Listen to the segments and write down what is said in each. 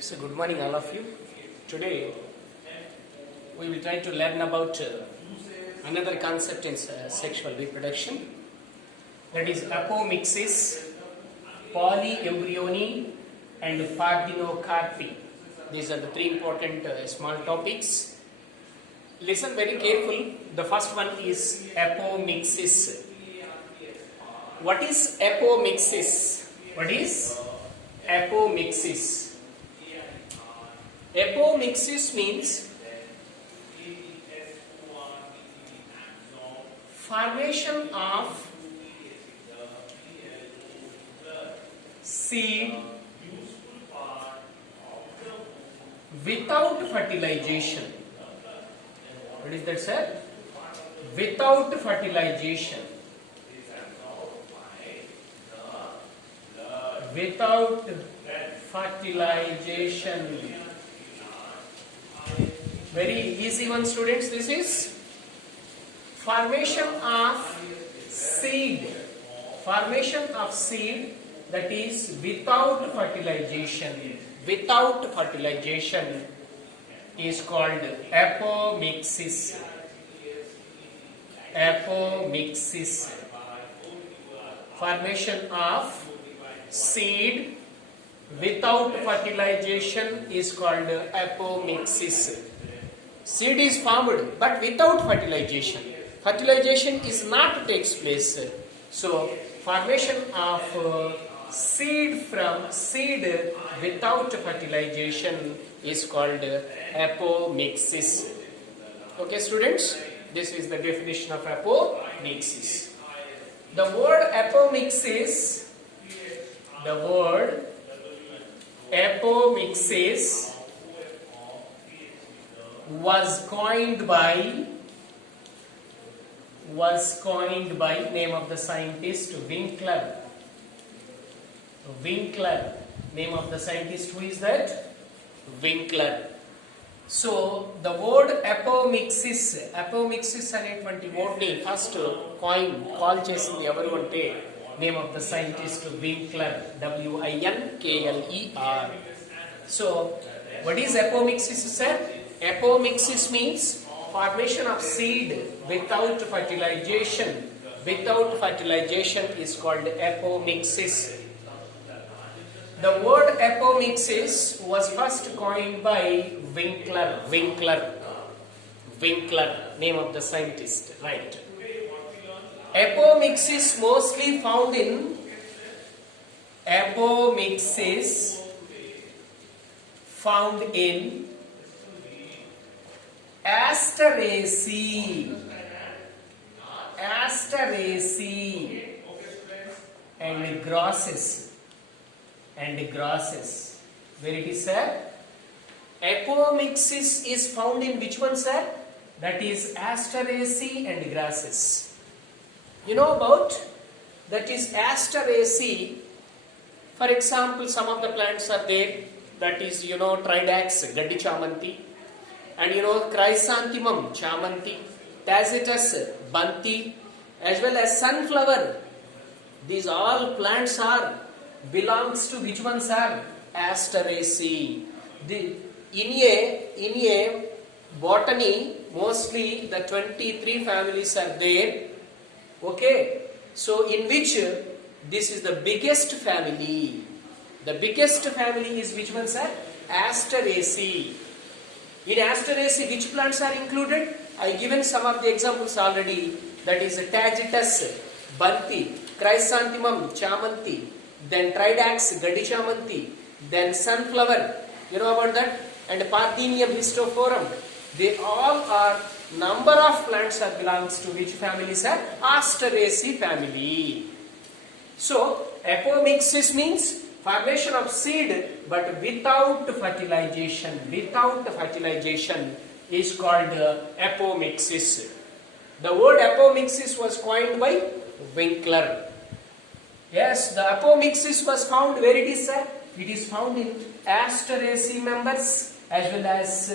So good morning all of you. Today we will try to learn about another concept in sexual reproduction, that is apomixis, polyembryony and parthenocarpy. These are the three important small topics. Listen very carefully. The first one is apomixis. What is apomixis? What is apomixis? Apomixis means formation of seed without fertilization. What is that, sir? Without fertilization. Without fertilization. Very easy one, students. This is formation of seed. Formation of seed, that is without fertilization. Without fertilization is called apomixis. Apomixis. Formation of seed without fertilization is called apomixis. Seed is formed but without fertilization. Fertilization is not takes place. So formation of seed from seed without fertilization is called apomixis. Okay, students, this is the definition of apomixis. The word apomixis, was coined by name of the scientist Winkler. Name of the scientist, who is that? Winkler. So the word apomixis అనేటువంటి word ని first call చేసింది ఎవరు అంటే name of the scientist Winkler, Winkler. So what is apomixis, sir? Apomixis means formation of seed without fertilization. Without fertilization is called apomixis. The word apomixis was first coined by Winkler, name of the scientist, right? Apomixis mostly found in Asteraceae and grasses. Where it is, sir? Apomixis is found in which one, sir? That is Asteraceae and grasses. You know about that is Asteraceae. For example, some of the plants are there. That is, Tridax, Gaddi Chamanti, and Chrysanthemum Chamanti, Tacitus Banti, as well as sunflower. These all plants belongs to which ones are? Asteraceae. In a botany, mostly the 23 families are there. Okay, so in which this is the biggest family. The biggest family is which one, sir? Asteraceae. In Asteraceae, which plants are included? I given some of the examples already. That is Tacitus Banti, Chrysanthemum Chamanti, then Tridax Gaddi Chamanti, then sunflower. You know about that? And Parthenium histophorum. They all are number of plants that belongs to which family, sir? Asteraceae family. So apomixis means formation of seed but without fertilization. Without fertilization is called apomixis. The word apomixis was coined by Winkler. Yes, the apomixis was found where it is, sir? It is found in Asteraceae members as well as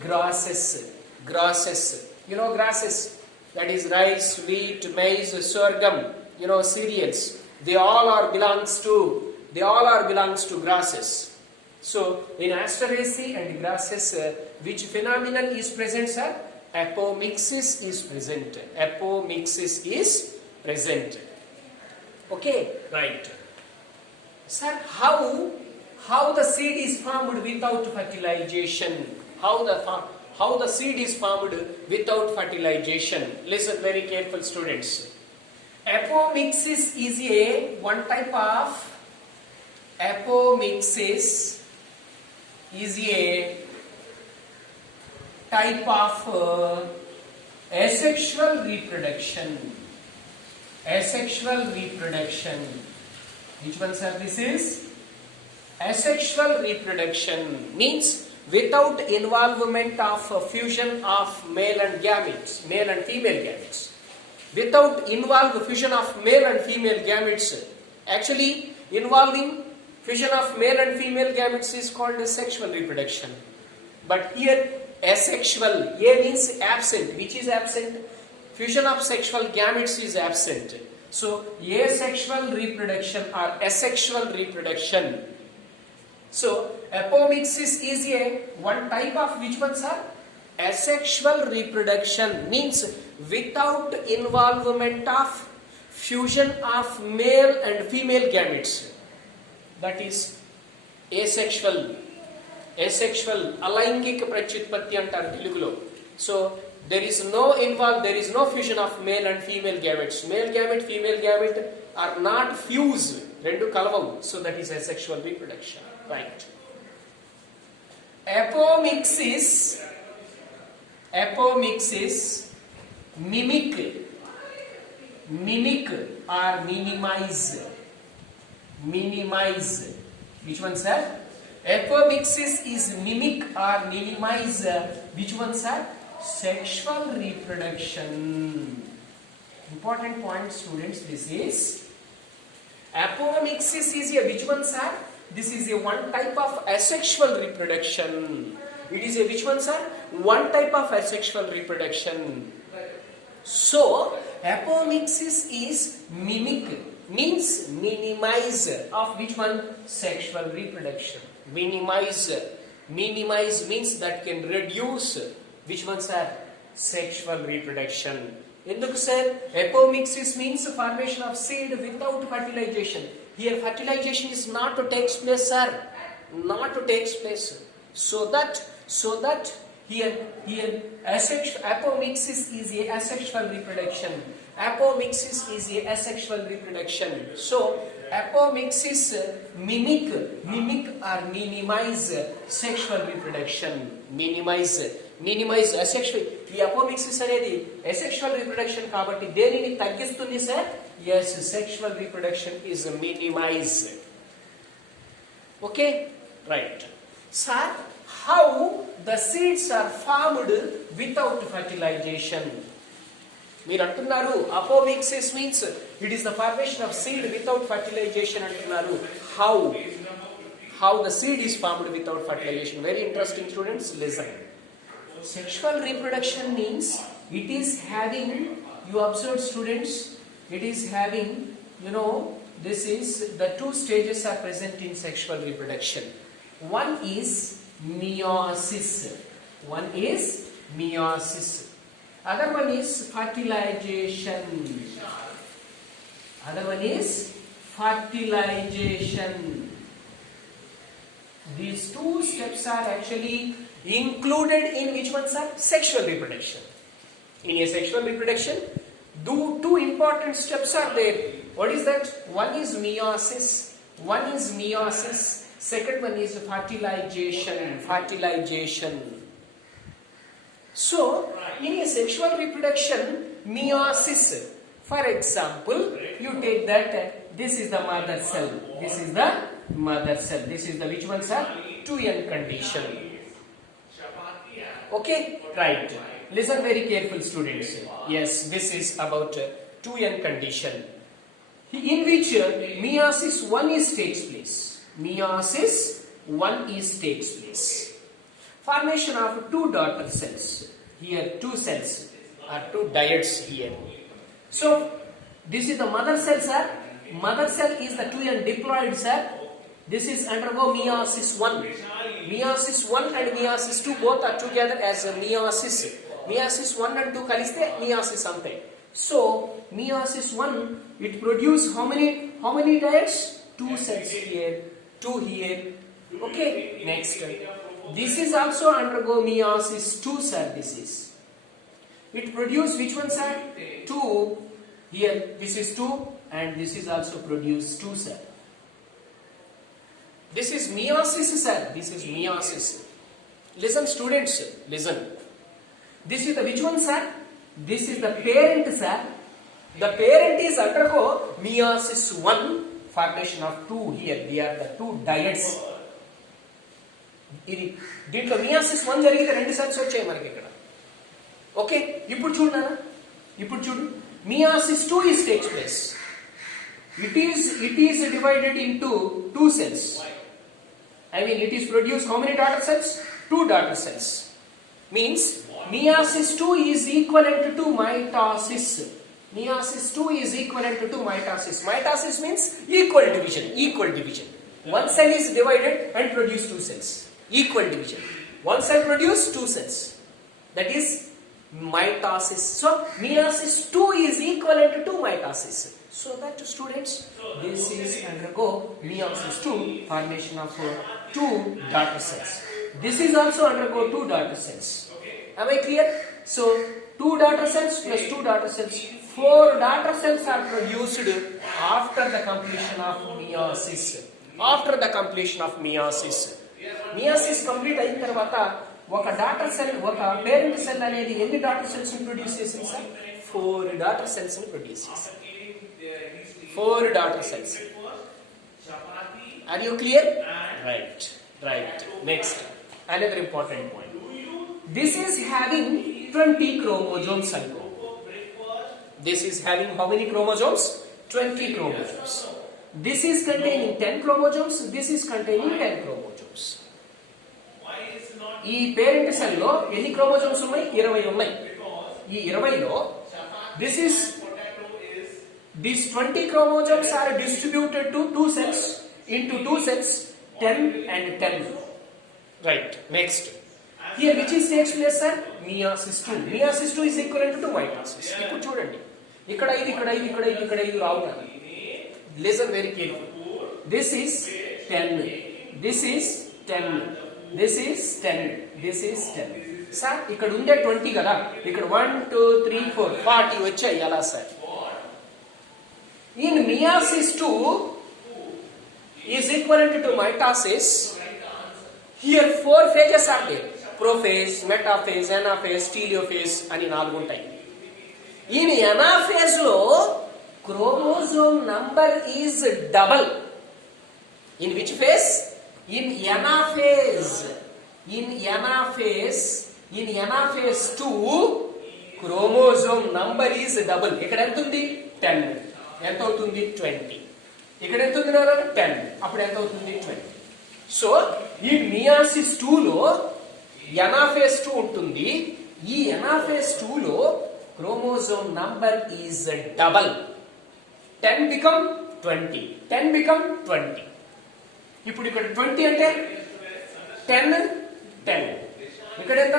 grasses. Grasses, that is rice, wheat, maize, sorghum, cereals. They all are belongs to grasses. So in Asteraceae and grasses, which phenomenon is present, sir? Apomixis is present. Apomixis is present. Okay, right. Sir, how the seed is formed without fertilization? How the seed is formed without fertilization? Listen very careful, students. Apomixis is one type of apomixis is a type of asexual reproduction. Asexual reproduction. Which one, sir? This is asexual reproduction. Means without involvement of fusion of male and gametes, male and female gametes. Without involved fusion of male and female gametes. Actually, involving fusion of male and female gametes is called as sexual reproduction. But here, asexual, A means absent. Which is absent? Fusion of sexual gametes is absent. So, asexual reproduction or asexual reproduction. So, apomixis is one type of which one, sir? Asexual reproduction means without involvement of fusion of male and female gametes. That is asexual. Asexual, alaingika pratyutpatti antaru Telugulo. So there is no fusion of male and female gametes. Male gamete, female gamete are not fused. Rendu kalavavu. So that is asexual reproduction. Right. Apomixis mimic or minimize. Which one, sir? Apomixis is mimic or minimize. Which one, sir? Sexual reproduction. Important point, students. This is apomixis is which one, sir? This is one type of asexual reproduction. It is which one, sir? One type of asexual reproduction. So apomixis is mimic, means minimize of which one? Sexual reproduction. Minimize means that can reduce. Which one, sir? Sexual reproduction. Enduku, sir? Apomixis means formation of seed without fertilization. Here fertilization is not to take place, sir. Not to take place. So that here apomixis is a asexual reproduction. Apomixis is a asexual reproduction. So apomixis mimic or minimize sexual reproduction. Minimize asexual. The apomixis అనేది asexual reproduction కాబట్టి దేనిని తగ్గిస్తుంది, sir? Yes, sexual reproduction is minimized. Okay, right. Sir, how the seeds are formed without fertilization? మీరు అంటున్నారు apomixis means it is the formation of seed without fertilization అంటున్నారు. How the seed is formed without fertilization? Very interesting, students. Listen. Sexual reproduction means it is having, you observe, students, it is having, this is the two stages are present in sexual reproduction. One is meiosis. Other one is fertilization. These two steps are actually included in which one, sir? Sexual reproduction. In a sexual reproduction, two important steps are there. What is that? One is meiosis. Second one is fertilization. So, in a sexual reproduction, meiosis. For example, you take that this is the mother cell. This is the which one, sir? 2n condition. Okay, right. Listen very careful, students. Yes, this is about 2n condition, in which meiosis 1 takes place. Formation of two daughter cells. Here, two cells or two dyads here. So, this is the mother cell, sir. Mother cell is the 2n diploid, sir. This is undergo meiosis 1. Meiosis 1 and meiosis 2 both are together as a meiosis. Meiosis 1 and 2 kaliste meiosis ante. So meiosis 1, it produce how many diodes? 2 cells here, 2 here. Okay, next. This is also undergo meiosis 2, sir. This is. It produce which one, sir? 2 here. This is 2 and this is also produce 2, sir. This is meiosis, sir. This is meiosis. Listen, students. Listen. This is the which one, sir? This is the parent, sir. The parent is undergo meiosis 1, formation of 2 here. They are the 2 diodes. ఇది దీంట్లో మియాసిస్ 1 జరిగితే 2 సెల్స్ వచ్చాయి మనకి ఇక్కడ. ఓకే, ఇప్పుడు చూడు నాన్న, ఇప్పుడు చూడు. మియాసిస్ 2 is takes place. It is divided into 2 cells. I mean, it is produced how many daughter cells? 2 daughter cells. Means meiosis 2 is equivalent to mitosis. Meiosis 2 is equivalent to mitosis. Mitosis means equal division. Equal division. One cell is divided and produce 2 cells. Equal division. One cell produce 2 cells. That is mitosis. So meiosis 2 is equivalent to mitosis. So that students, this is undergo meiosis 2, formation of 2 daughter cells. This is also undergo 2 daughter cells. Am I clear? So 2 daughter cells plus 2 daughter cells, 4 daughter cells are produced after the completion of meiosis. After the completion of meiosis. Meiosis complete అయిన తర్వాత ఒక daughter cell, ఒక parent cell అనేది ఎన్ని daughter cells ని ప్రొడ్యూస్ చేసింది సార్? 4 daughter cells ని ప్రొడ్యూస్ చేసింది. 4 daughter cells. Are you clear? Right. Next, another important point. This is having 20 chromosomes. This is having how many chromosomes? 20 chromosomes. This is containing 10 chromosomes. This is containing 10 chromosomes. ఈ parent cell లో ఎన్ని క్రోమోజోమ్స్ ఉన్నాయి? 20 ఉన్నాయి. ఈ 20 లో these 20 chromosomes are distributed to 2 cells, into 2 cells, 10 and 10. Right, next. Here which is takes place, sir? Meiosis 2. Meiosis 2 is equivalent to mitosis. ఇప్పుడు చూడండి, ఇక్కడ ఇది రావుతారు. Listen very carefully. This is 10. This is 10. This is 10. This is 10. సార్ ఇక్కడ ఉండే 20 కదా, ఇక్కడ 1 2 3 4 40 వచ్చాయి. ఎలా sir? In meiosis 2 is equivalent to mitosis. Here 4 phases are there. Prophase, metaphase, anaphase, telophase అని 4 ఉంటాయి. In anaphase లో chromosome number is double. In which phase? In anaphase. In anaphase 2 chromosome number is double. ఇక్కడ ఎంత ఉంది? 10. ఎంత అవుతుంది? 20. ఇక్కడ ఎంత ఉంది? 10. అప్పుడు ఎంత అవుతుంది? 20. సో ఈ మియాసిస్ 2 లో ఎనాఫేజ్ 2 ఉంటుంది. ఈ ఎనాఫేజ్ 2 లో క్రోమోజోమ్ నంబర్ ఈజ్ డబల్. 10 become 20. 10 become 20. ఇప్పుడు ఇక్కడ 20 అంటే 10 10. ఇక్కడ ఎంత?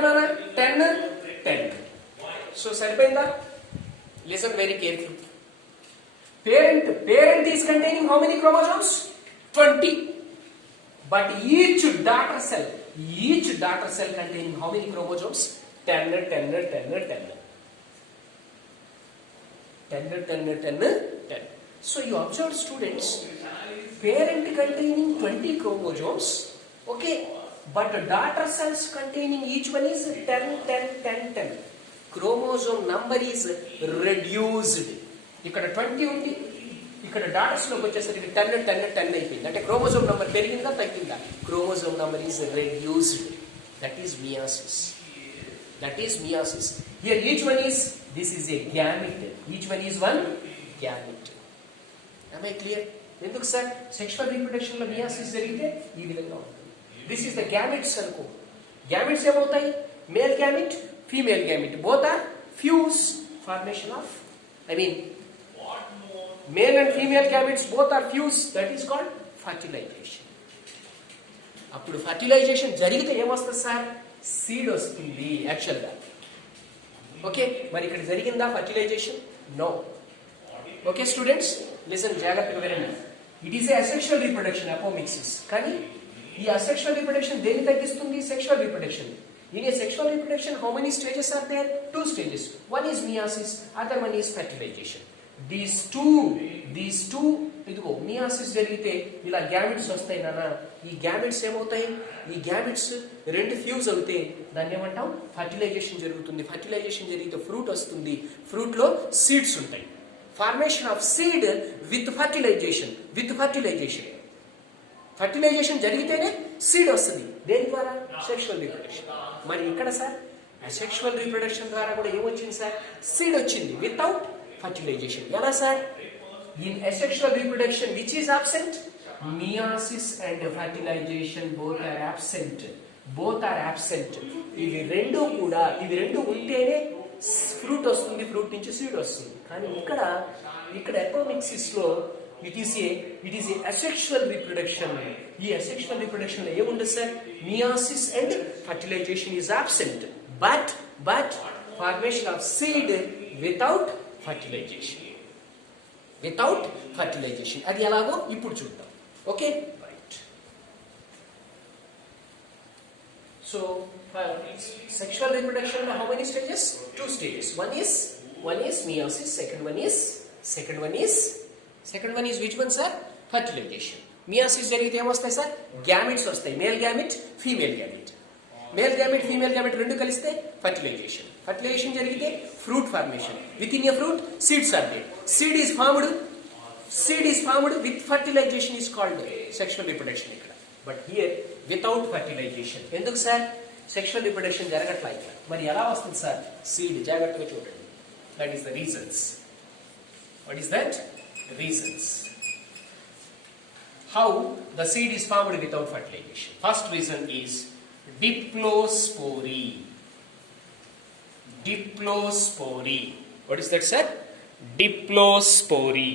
10 10. సో సరిపోయిందా? Listen very careful. Parent is containing how many chromosomes? 20. But each daughter cell containing how many chromosomes? 10. 10. So you observe, students, parent containing 20 chromosomes, okay, but daughter cells containing each one is 10. Chromosome number is reduced. ఇక్కడ 20 ఉంది, ఇక్కడ డాటర్స్ లోకి వచ్చేసరికి 10 అయిపోయింది. అంటే chromosome number పెరిగిందా తగ్గిందా? Chromosome number is reduced. That is meiosis. Here each one is, this is a gamete. Each one is one gamete. am I clear? ఎందుకు సార్ సెక్షువల్ రీప్రొడక్షన్ లో మియాసిస్ జరిగితే ఈ విధంగా ఉంటుంది. దిస్ ఈస్ ద గ్యామెట్స్ అనుకో. Gametes ఏమవుతాయి? Male gamete, female gamete, both are fuse. Formation of, male and female gametes both are fused. That is called fertilization. అప్పుడు ఫర్టిలైజేషన్ జరిగితే ఏమొస్తుంది సార్? సీడ్ వస్తుంది యాక్చువల్గా. ఓకే, మరి ఇక్కడ జరిగిందా fertilization? No. Okay students, listen, జాగ్రత్తగా వినండి. It is a asexual reproduction, apomixis. కానీ ఈ అసెక్షువల్ రీప్రొడక్షన్ దేన్ని తగ్గిస్తుంది? Sexual reproduction. In a sexual reproduction, how many stages are there? 2 stages. One is meiosis, other one is fertilization. These two ఇదిగో మియాసిస్ జరిగితే ఇలా గ్యామెట్స్ వస్తాయి నాన్న. ఈ గ్యామెట్స్ ఏమవుతాయి? ఈ గ్యామెట్స్ రెండు ఫ్యూజ్ అవుతే దాన్ని ఏమంటాం? ఫర్టిలైజేషన్ జరుగుతుంది. ఫర్టిలైజేషన్ జరిగితే ఫ్రూట్ వస్తుంది. ఫ్రూట్ లో సీడ్స్ ఉంటాయి. Formation of seed with fertilization. Fertilization జరిగితేనే సీడ్ వస్తుంది. దేని ద్వారా? Sexual reproduction. మరి ఇక్కడ సార్ అసెక్షువల్ రీప్రొడక్షన్ ద్వారా కూడా ఏమొచ్చింది సార్? సీడ్ వచ్చింది వితౌట్ ఫర్టిలైజేషన్. ఎలా sir? In asexual reproduction which is absent? Meiosis and fertilization both are absent. ఇవి రెండు ఉంటేనే ఫ్రూట్ వస్తుంది, ఫ్రూట్ నుంచి సీడ్ వస్తుంది. కానీ ఇక్కడ అపోమిక్సిస్ లో it is a asexual reproduction. ఈ అసెక్షువల్ రీప్రొడక్షన్ లో ఏముండదు sir? Meiosis and fertilization is absent, but formation of seed without fertilization. అది ఎలాగో ఇప్పుడు చూద్దాం. Okay, right. So sexual reproduction how many stages? 2 stages. One is meiosis, second one is which one sir? Fertilization. Meiosis జరిగితే ఏమొస్తాయి sir? Gametes వస్తాయి. Male gamete, female gamete. Male gamete, female gamete రెండు కలిస్తే fertilization జరిగితే fruit formation. Within a fruit seeds are there. Seed is formed with fertilization is called sexual reproduction ఇక్కడ. But here without fertilization. ఎందుకు sir? Sexual reproduction జరగట్లా ఇక్కడ. మరి ఎలా వస్తుంది సార్ సీడ్? జాగ్రత్తగా చూడండి. That is the reasons. What is that? Reasons. How the seed is formed without fertilization. First reason is diplospory. What is that sir? Diplospory.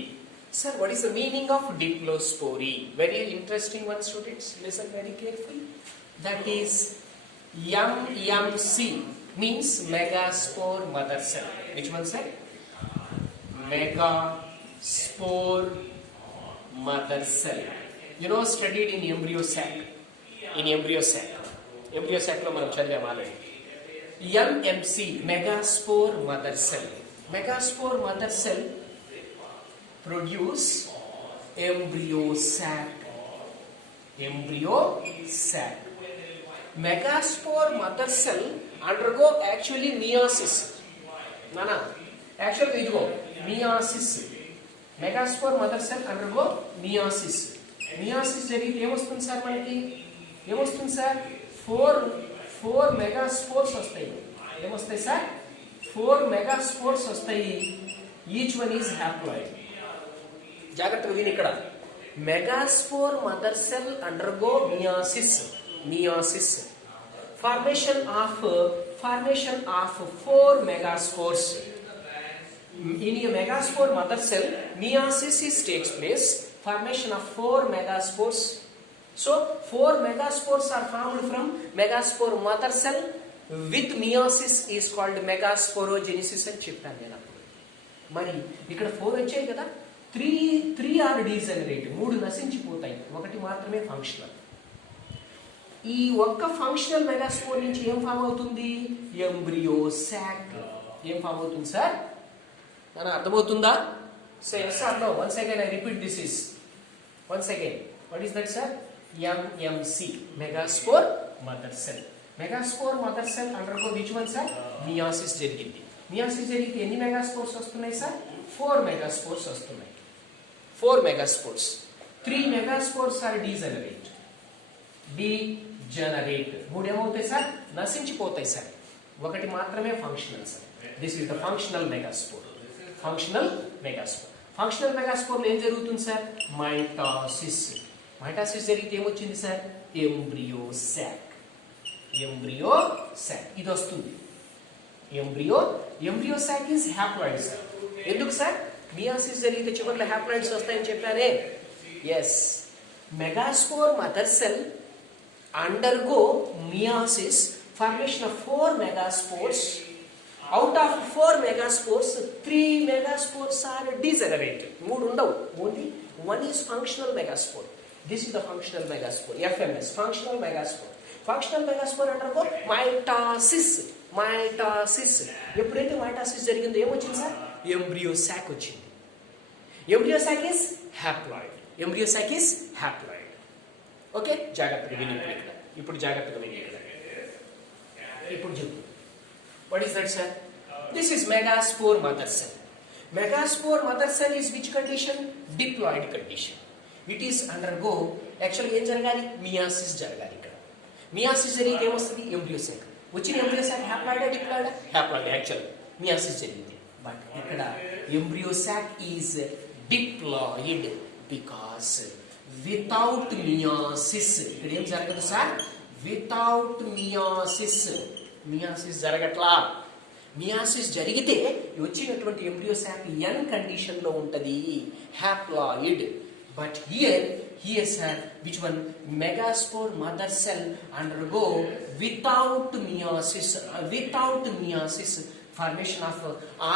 Sir, what is the meaning of diplospory? Very interesting one, students. Listen very carefully. That is MMC means megaspore mother cell. Which one sir? Megaspore mother cell. You know, studied in embryo sac. Embryo sac lo manam chadivam already. MMC, megaspore mother cell. Megaspore mother cell produce embryo sac. Megaspore mother cell undergo actually meiosis. Actually idigo meiosis. Megaspore mother cell undergo meiosis. Meiosis జరిగితే ఏమొస్తుంది సార్? మనకి ఏమొస్తుంది సార్? 4 మెగాస్పోర్స్ వస్తాయి. ఏమొస్తాయి సార్? 4 మెగాస్పోర్స్ వస్తాయి. Each one is haploid. జాగ్రత్తగా విని ఇక్కడ. Megaspore mother cell undergo meiosis. Formation of 4 megaspores. In a megaspore mother cell, meiosis takes place. Formation of 4 megaspores. So 4 megaspores are formed from megaspore mother cell with meiosis is called megasporogenesis అని చెప్పాను నేను అప్పుడు. మరి ఇక్కడ 4 వచ్చాయి కదా, 3 are degenerate, 3 నశించిపోతాయి, 1 మాత్రమే ఫంక్షనల్. ఈ ఒక్క ఫంక్షనల్ మెగాస్పోర్ నుంచి ఏం ఫామ్ అవుతుంది? Embryo sac. ఏం ఫామ్ అవుతుంది సార్? మన అర్థమవుతుందా? So yes or no? Once again I repeat this is once again. What is that sir? MMC, megaspore mother cell. Megaspore mother cell undergo which one sir? Meiosis జరిగింది. Meiosis జరిగితే ఎన్ని మెగాస్పోర్స్ వస్తున్నాయి సార్? 4 మెగాస్పోర్స్ వస్తున్నాయి. 4 మెగాస్పోర్స్. 3 megaspores are degenerate. 3 ఏమవుతాయి సార్? నశించిపోతాయి సార్. 1 మాత్రమే functional sir. This is the functional megaspore. Functional megaspore లో ఏం జరుగుతుంది సార్? మైటాసిస్ జరిగితే ఏమొచ్చింది సార్? Embryo sac. ఇది వస్తుంది. Embryo sac is haploid sir. ఎందుకు సార్? మియాసిస్ జరిగితే చివరిలో హ్యాప్లాయిడ్స్ వస్తాయని చెప్పారే. Yes, megaspore mother cell undergo meiosis, formation of 4 megaspores. Out of 4 megaspores, 3 megaspores are degenerated. 3 ఉండవు, only one is functional megaspore. This is the functional megaspore, FMS, functional megaspore. Functional megaspore undergo mitosis. ఎప్పుడైతే mitosis జరిగిందో ఏమొచ్చింది sir? Embryo sac వచ్చింది. Embryo sac is haploid. Okay, జాగ్రత్తగా విని ఇప్పుడు జాగ్రత్తగా విని ఇప్పుడు చెప్పు. What is that sir? This is megaspore mother cell. Megaspore mother cell is which condition? Diploid condition. It is undergo, యాక్చువల్గా ఏం జరగాలి? మియాసిస్ జరగాలి. ఇక్కడ మియాసిస్ జరిగితే ఏమొస్తుంది? ఎంబ్రియో సాక్ వచ్చిన. ఎంబ్రియో సాక్ హ్యాప్లాయిడా డిప్లాయిడా? హ్యాప్లాయిడ్. యాక్చువల్ మియాసిస్ జరిగింది, బట్ ఇక్కడ embryo sac is diploid because without meiosis ఇక్కడ ఏం జరగదు సార్? వితౌట్ మియాసిస్ జరగట్లా. మియాసిస్ జరిగితే వచ్చినటువంటి ఎంబ్రియో సాక్ ఎన్ కండిషన్ లో ఉంటది, haploid. But here sir which one? Megaspore mother cell undergo without meiosis formation of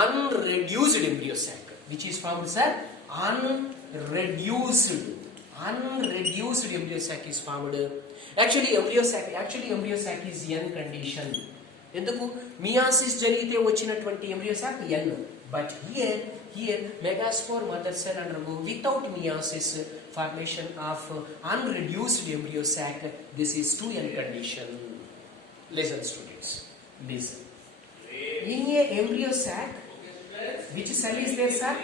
unreduced embryo sac, which is formed, sir, unreduced embryo sac is formed. Actually embryo sac is n condition. ఎందుకు? మియాసిస్ జరిగితే వచ్చినటువంటి embryo sock n, but here megaspore mother cell undergo without meiosis formation of unreduced embryo sac. This is 2n condition. Listen students, listen. In a embryo sac, which cell is there, sir?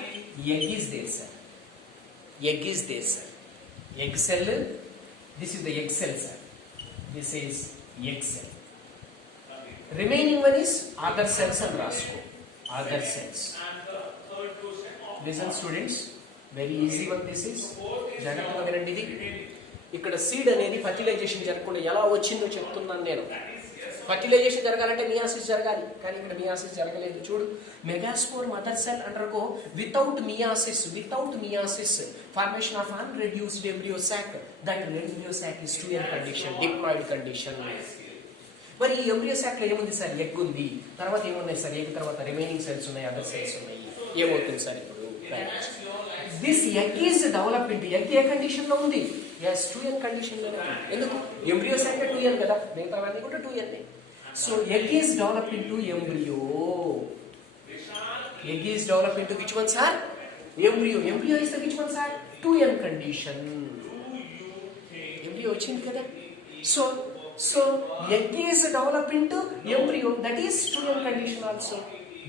Egg is there, sir. Egg cell. This is the egg cell, sir. This is egg cell. Remaining one is other cells and rasco. Other cells. Listen students, very easy one this is. జాగ్రత్తగా వినండి. ఇది ఇక్కడ సీడ్ అనేది ఫర్టిలైజేషన్ జరగకుండా ఎలా వచ్చిందో చెప్తున్నాను నేను. ఫర్టిలైజేషన్ జరగాలంటే మియాసిస్ జరగాలి, కానీ ఇక్కడ మియాసిస్ జరగలేదు. చూడు, megaspore mother cell undergo without meiosis formation of unreduced embryo sac. That embryo sac is 2n condition, diploid condition. మరి ఈ ఎంబ్రియో సాక్ లో ఏముంది సార్? ఎగ్ ఉంది. తర్వాత ఏమున్నాయి సార్? ఎగ్ తర్వాత రిమైనింగ్ సెల్స్ ఉన్నాయి, అదర్ సెల్స్ ఉన్నాయి. ఏమవుతుంది సార్ ఇప్పుడు? This egg is develop into, egg ఏ కండిషన్ లో ఉంది? yes 2n కండిషన్ లో. ఎందుకు? ఎంబ్రియో సాక్ 2n కదా, మిగతావన్నీ కూడా 2n. So egg is develop into embryo. Egg is develop into which one sir? Embryo is the which one sir? 2n condition. Embryo వచ్చింది కదా. So egg is developed into embryo, that is 2n condition also.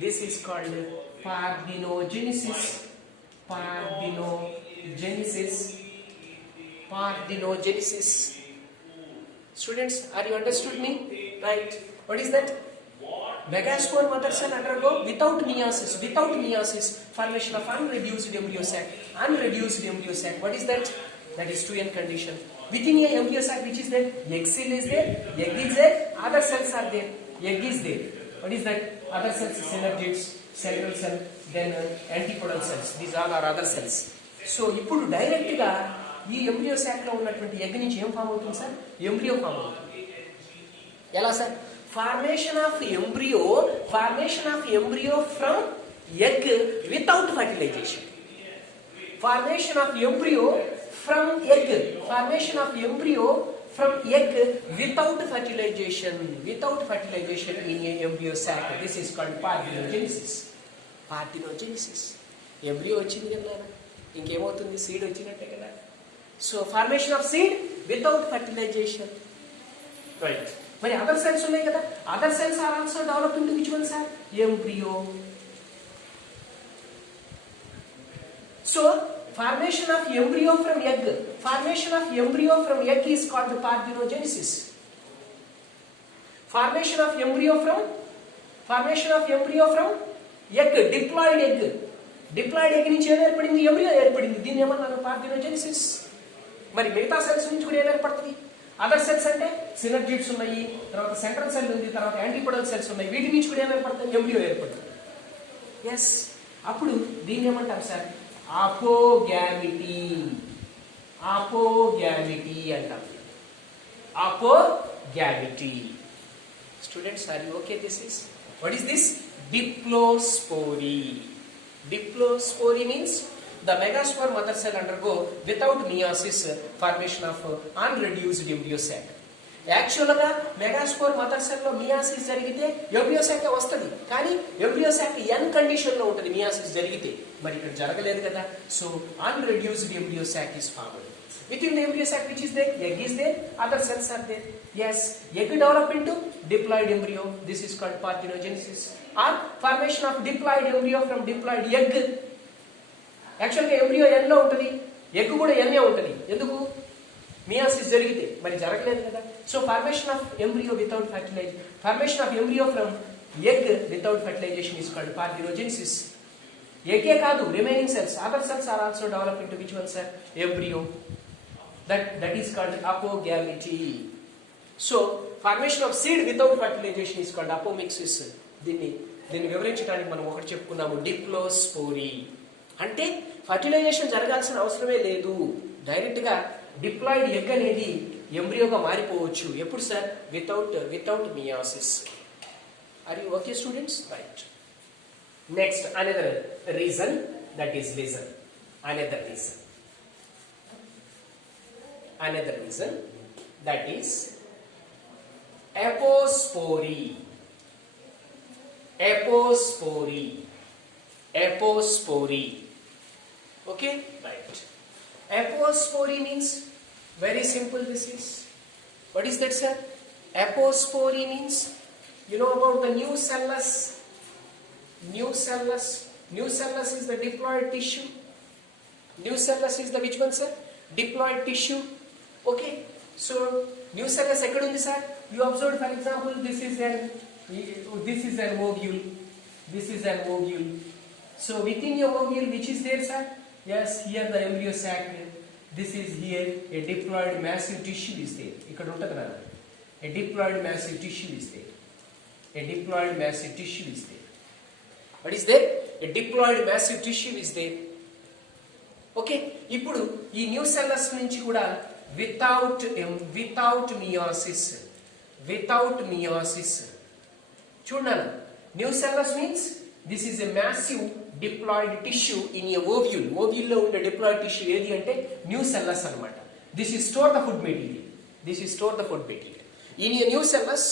This is called parthenogenesis. Students, are you understood me? Right. What is that? Megaspore mother cell undergo without meiosis formation of unreduced embryo sac. What is that? That is 2n condition. Within a embryo sac, which is there? Egg cell is there, egg is there, other cells are there, egg is there. What is that? Other cells, synergids, central cell, then antipodal cells. These all are other cells. So ఇప్పుడు డైరెక్ట్ గా ఈ ఎంబ్రియో సాక్ లో ఉన్నటువంటి ఎగ్ నుంచి ఏం form అవుతుంది sir? Embryo form అవుతుంది. ఎలా sir? Formation of embryo from egg without fertilization. Formation of embryo from egg without fertilization in a embryo sac. This is called parthenogenesis. Embryo వచ్చింది కదా, ఇంకేమవుతుంది? సీడ్ వచ్చినట్టే కదా. So formation of seed without fertilization. Right. మరి other cells ఉన్నాయి కదా, other cells are also develop into which one sir? Embryo. So formation of embryo from egg is called parthenogenesis. Formation of embryo from egg, diploid egg నుంచి ఏం ఏర్పడింది? ఎంబ్రియో ఏర్పడింది. దీన్ని ఏమన్నారు? పార్థినోజెనిసిస్. మరి మిగతా సెల్స్ నుంచి కూడా ఏం ఏర్పడుతుంది? అదర్ సెల్స్ అంటే సినర్జిడ్స్ ఉన్నాయి, తర్వాత సెంట్రల్ సెల్ ఉంది, తర్వాత యాంటీపోడల్ సెల్స్ ఉన్నాయి. వీటి నుంచి కూడా ఏం ఏర్పడుతుంది? ఎంబ్రియో ఏర్పడుతుంది. ఎస్. అప్పుడు దీన్ని ఏమంటారు సార్? అపోగ్యామిటీ అంటాం. apogamity. Students, are you okay? What is this? Diplospory. Diplospory means the megaspore mother cell undergo without meiosis formation of unreduced embryo sac. యాక్చువల్గా మెగాస్పోర్ మదర్ సెల్లో మియాసిస్ జరిగితే ఎంబ్రియో శాఖ వస్తుంది, కానీ ఎంబ్రియో శాఖ ఎన్ కండిషన్లో ఉంటుంది మియాసిస్ జరిగితే. మరి ఇక్కడ జరగలేదు కదా. So unreduced embryo sac is formed. Within the embryo sac which is there, egg is there, other cells are there. Yes, egg develop into diploid embryo. This is called parthenogenesis. Or formation of diploid embryo from diploid egg. Actually embryo n లో ఉంటుంది, egg కూడా n ఏ ఉంటుంది. ఎందుకు? మియాసిస్ జరిగితే. మరి జరగలేదు కదా. So formation of embryo without fertilisation, formation of embryo from egg without fertilisation is called parthenogenesis. ఎగ్గే కాదు, remaining cells, other cells are also develop into which one sir? Embryo. That is called apogamity. So formation of seed without fertilization is called apomixis. దీన్ని వివరించడానికి మనం ఒకటి చెప్పుకున్నాము, డిప్లోస్పోరీ. అంటే ఫర్టిలైజేషన్ జరగాల్సిన అవసరమే లేదు, డైరెక్ట్ గా డిప్లాయిడ్ ఎగ్ అనేది ఎంబ్రియోగా మారిపోవచ్చు. ఎప్పుడు sir? Without meiosis. Are you okay students? Right. Next another reason, that is reason. Another reason, that is apospory. Okay, right. Apospory means very simple. This is, what is that, sir? Apospory means, you know about the new cellus. New cellus is the diploid tissue. New cellus is the which one, sir? Diploid tissue. Okay, so new cellus ekkada undi sir? You observed, for example, this is an ovule. This is an ovule. So within your ovule, which is there, sir? Yes, here the embryo sac. This is here a diploid massive tissue is there. Ikkada untadi nana. A diploid massive tissue is there. What is there? A diploid massive tissue is there. Okay, ఇప్పుడు ఈ nucellus నుంచి కూడా without meiosis చూడండి. Nucellus means this is a massive diploid tissue in a ovule. Ovule లో ఉండే diploid tissue ఏది అంటే nucellus అన్నమాట. This is store the food material. In a nucellus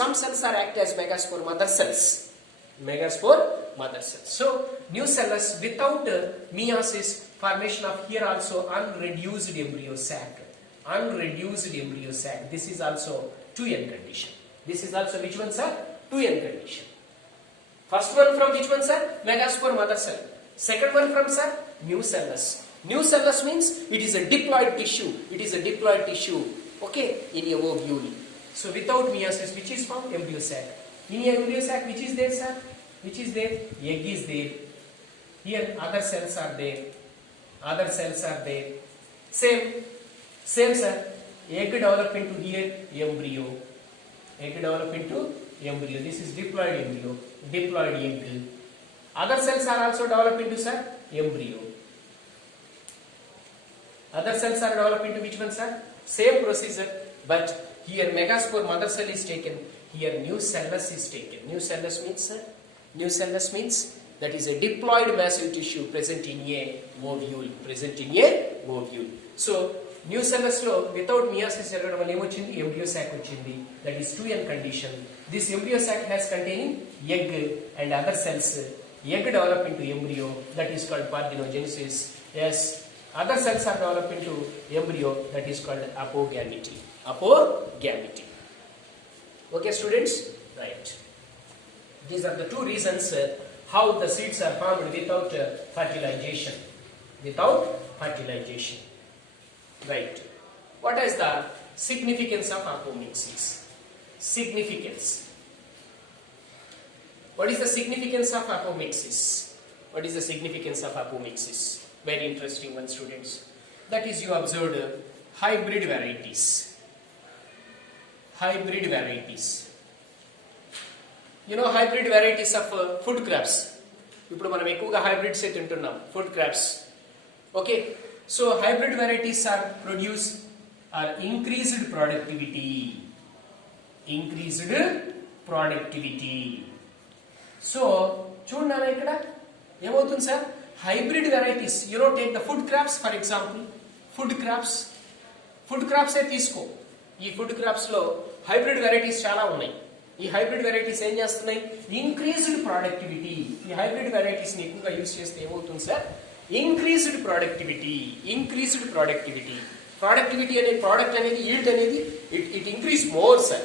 some cells are act as megaspore mother cells. So new cellus without meiosis, formation of here also unreduced embryo sac. This is also 2n condition. This is also which one, sir? 2n condition. First one from which one, sir? Megaspore mother cell. Second one from, sir? New cellus. New cellus means it is a diploid tissue. Okay, in a ovule. So without meiosis, which is found? Embryo sac. In a embryo sac, which is there, sir? Egg is there. Here other cells are there. Same, sir. Egg develop into here embryo. This is diploid egg. Other cells are also developed into, sir? Embryo. Other cells are developed into which one, sir? Same procedure, but here megaspore mother cell is taken. Here new cellus is taken. New cellus means, sir? New cellus means that is a diploid massive tissue present in a ovule. So new cellus lo without meiosis jaragam valla em ochindi? Embryo sac ochindi. That is 2n condition. This embryo sac has containing egg and other cells. Egg develop into embryo, that is called parthenogenesis. Yes, other cells are developed into embryo, that is called apogamity. Okay students, right. These are the two reasons how the seeds are formed without fertilization. Right. What is the significance of apomixis? What is the significance of apomixis? Very interesting one, students. That is, you observed hybrid varieties. You know hybrid varieties of food crops. ఇప్పుడు మనం ఎక్కువగా హైబ్రిడ్స్ తింటున్నాం, food crops. Okay, so hybrid varieties are produced or increased productivity. Increased productivity. So చూడండి అన్న ఇక్కడ ఏమవుతుంది sir, hybrid varieties. Take the food crops for example. Food crops తీసుకో. ఈ ఫుడ్ క్రాప్స్ లో హైబ్రిడ్ వెరైటీస్ చాలా ఉన్నాయి. ఈ హైబ్రిడ్ వెరైటీస్ ఏం చేస్తున్నాయి, ఇంక్రీజ్డ్ ప్రొడక్టివిటీ. ఈ హైబ్రిడ్ వెరైటీస్ ని ఎక్కువగా యూజ్ చేస్తే ఏమవుతుంది సార్, ఇంక్రీజ్డ్ ప్రొడక్టివిటీ. ప్రొడక్టివిటీ అనేది, ప్రోడక్ట్ అనేది, ఈల్డ్ అనేది it increase more sir,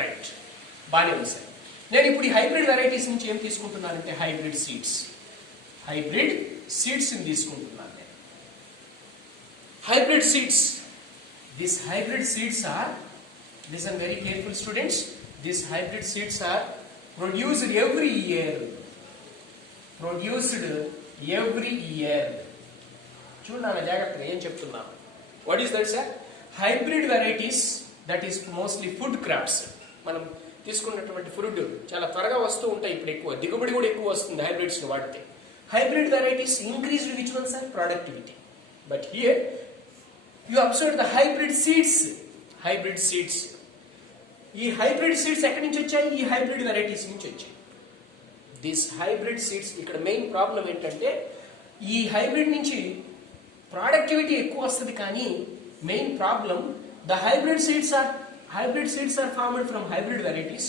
right. బాగానే ఉంది సార్. నేను ఇప్పుడు ఈ హైబ్రిడ్ వెరైటీస్ నుంచి ఏం తీసుకుంటున్నానంటే హైబ్రిడ్ సీడ్స్ ని తీసుకుంటున్నాను నేను. Hybrid seeds, these hybrid seeds are, listen very careful students, these hybrid seeds are produced every year. చూడండి జాగ్రత్తగా ఏం చెప్తున్నాను. What is that sir, hybrid varieties, that is mostly food crops. మనం తీసుకున్నటువంటి ఫుడ్ చాలా త్వరగా వస్తూ ఉంటాయి. ఇప్పుడు ఎక్కువ దిగుబడి కూడా ఎక్కువ వస్తుంది హైబ్రిడ్స్ ని వాడితే. Hybrid varieties increased which one sir, productivity. But here you observe the hybrid seeds. ఈ హైబ్రిడ్ సీడ్స్ ఎక్కడి నుంచి వచ్చాయి, ఈ హైబ్రిడ్ వెరైటీస్ నుంచి వచ్చాయి. దిస్ హైబ్రిడ్ సీడ్స్, ఇక్కడ మెయిన్ ప్రాబ్లం ఏంటంటే ఈ హైబ్రిడ్ నుంచి ప్రొడక్టివిటీ ఎక్కువ వస్తుంది, కానీ main problem the hybrid seeds are formed from hybrid varieties.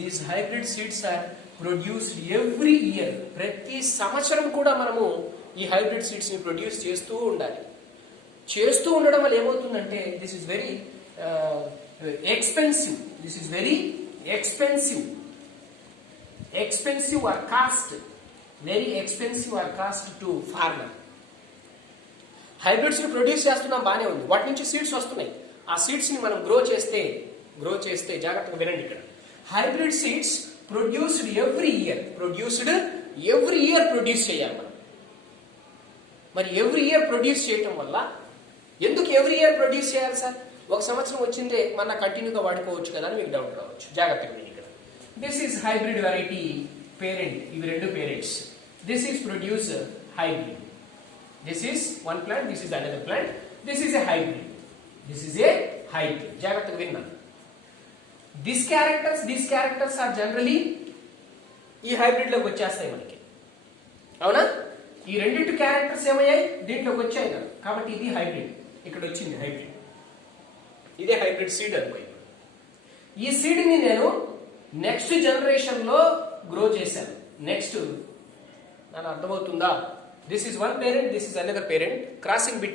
These hybrid seeds are produced every year. ప్రతి సంవత్సరం కూడా మనము ఈ హైబ్రిడ్ సీడ్స్ ని ప్రొడ్యూస్ చేస్తూ ఉండాలి. చేస్తూ ఉండడం వల్ల ఏమవుతుందంటే this is very expensive or cost to farmer. Hybrids ని ప్రొడ్యూస్ చేస్తున్నాం, బానే ఉంది, వాటి నుంచి సీడ్స్ వస్తున్నాయి. ఆ సీడ్స్ ని మనం గ్రో చేస్తే జాగ్రత్తగా వినండి ఇక్కడ. Hybrid seeds produced every year produce చేయాలి మనం. మరి ఎవ్రీ ఇయర్ ప్రొడ్యూస్ చేయటం వల్ల, ఎందుకు ఎవ్రీ ఇయర్ ప్రొడ్యూస్ చేయాలి సార్, ఒక సంవత్సరం వచ్చిందే మన కంటిన్యూగా వాడుకోవచ్చు కదా అని మీకు డౌట్ రావచ్చు. జాగ్రత్తగా వినండి ఇక్కడ. This is hybrid variety parent, ఇవి రెండు parents. This is produce hybrid. This is one plant, this is another plant, this is a hybrid. జాగ్రత్తగా విన్నా. దిస్ క్యారెక్టర్స్ ఆర్ జనరలీ ఈ హైబ్రిడ్ లోకి వచ్చేస్తాయి మనకి, అవునా? ఈ రెండింటి క్యారెక్టర్స్ ఏమయ్యాయి, దీంట్లోకి వచ్చాయి కదా, కాబట్టి ఇది హైబ్రిడ్. ఇక్కడ వచ్చింది హైబ్రిడ్, ఇదే హైబ్రిడ్ సీడ్ అనుకోండి. ఈ సీడ్ ని నేను నెక్స్ట్ జనరేషన్ లో గ్రో చేశాను. నెక్స్ట్ నాకు అర్థమవుతుందా? This is one parent, this is another parent, crossing between